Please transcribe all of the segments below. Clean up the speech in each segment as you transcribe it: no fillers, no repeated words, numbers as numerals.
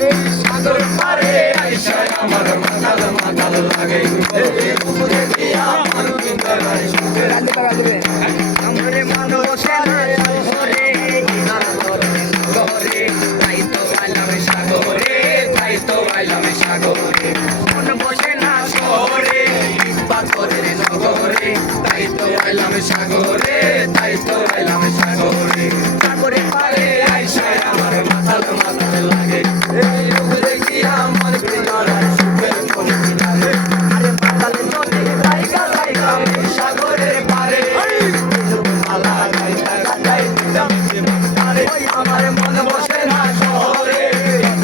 এই সাগর পারে আইসা আমার মাতাল মাতাল লাগে উপরে দিয়া আমার বিন্দরাই সুখে আমরে ভালোবাসে না শহরে সাগরে তাই তো আইলাম সাগরে তাই তো আইলাম সাগরে মন বসে না শহরে পাথরের নগরে তাই তো আইলাম সাগরে তাই তো আইলাম সাগরে সাগরে পারে আইসা আমার মাতাল মাতাল লাগে এই রূপ দেখি আমার বিন্দরাই সুখে মনে লাগে আরে মাতালে চলে লাইগা লাইগা আমি সাগরের পারে মালা গাইতা গাইতাই দিলাম জীবন পারে আমার মন বসে না শহরে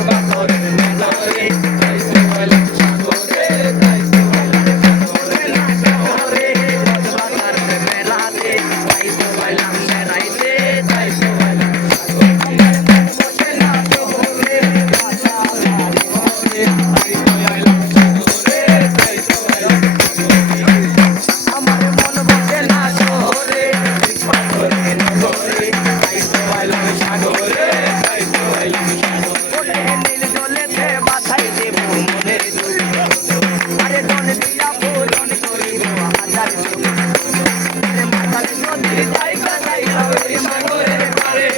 পাথরের নগরে তাই তো আইলাম সাগরে তাই তো আইলাম সাগরে বাজার মেলাতে তাই তো আইলাম সেরাইতে তাই তো আইলাম বসে না শহরে আমার মন বসে না শহরে ওরে নীল জলেতে বাছাই দেব মনের দুঃখ আরে দন দিয়া পূরণ করিব হাজার সুখ আরে মাতালে নদী জায়গা জায়গা ওই সাগরের পারে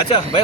अच्छा भाई